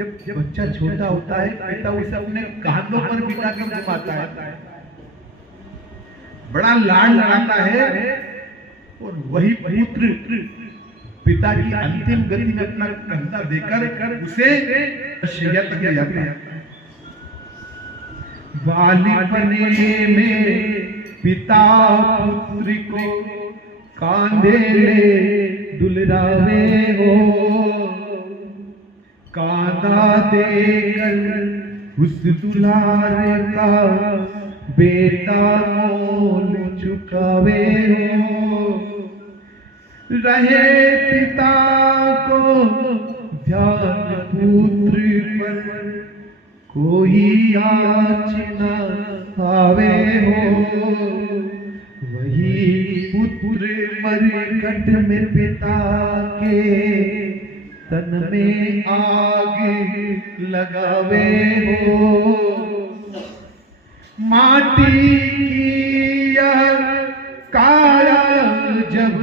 जब बच्चा छोटा होता है पिता उसे अपने कांधों पर बिठा कर घुमाता है, बड़ा लाड लगाता है, और वही पुत्र पिता की अंतिम गति में अपना कंधा देकर उसे शैया तक ले जाता है। बालिपने में पिता पुत्र को कांधे ले दुलरावे हो, कांधा देकर उस दुलार का बेटा मोल चुकावे हो। रहे पिता को ध्यान पुत्र पर, कोई आँच न आवे हो। वही पुत्र मरकट में पिता के तन में आग लगावे हो। माटी की यह काया जब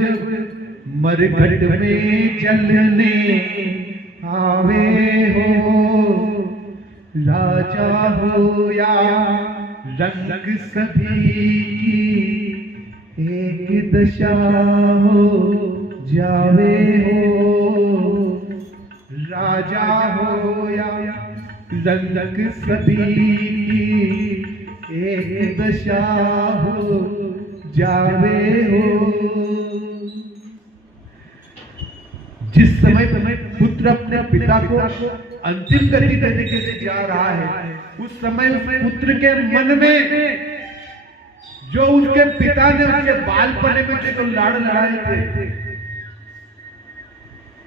मरकट में जलने आवे हो। राजा हो या रंग सभी की एक दशा हो जावे हो। राजा हो या रंग सभी की एक दशा हो जावे हो। जिस समय पुत्र अपने पिता को अंतिम गति देने के लिए जा रहा है, उस समय उस पुत्र के मन में जो उसके पिता ने उसके बालपने में जो लाड़ लड़ाए थे,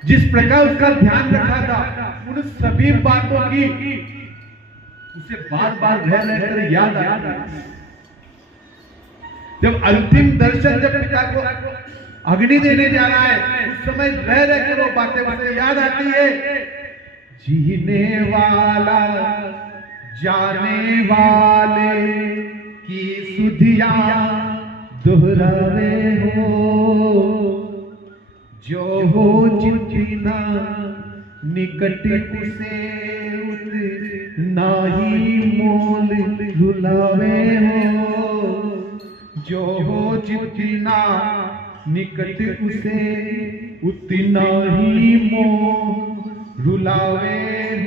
जिस प्रकार उसका ध्यान रखा था, उन सभी बातों की उसे बार बार रह रहकर याद आती। जब अंतिम दर्शन जब पिता को अग्नि देने जा रहा है, उस समय रह रहकर वो बातें याद आती है। जीने वाला जाने वाले की सुधिया दोहरावे हो। जो हो चिंतना निकट उसे नाही मोल रुलावे हो। जो हो चिंतना निकट उसे उतना ही मोह रुलावे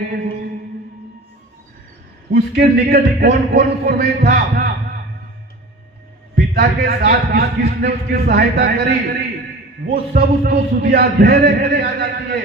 हो। उसके निकट कौन कौन समय था, पिता के साथ किस किसने उसकी सहायता करी, वो सब उसको सुधिया धैर्य कर याद आती है।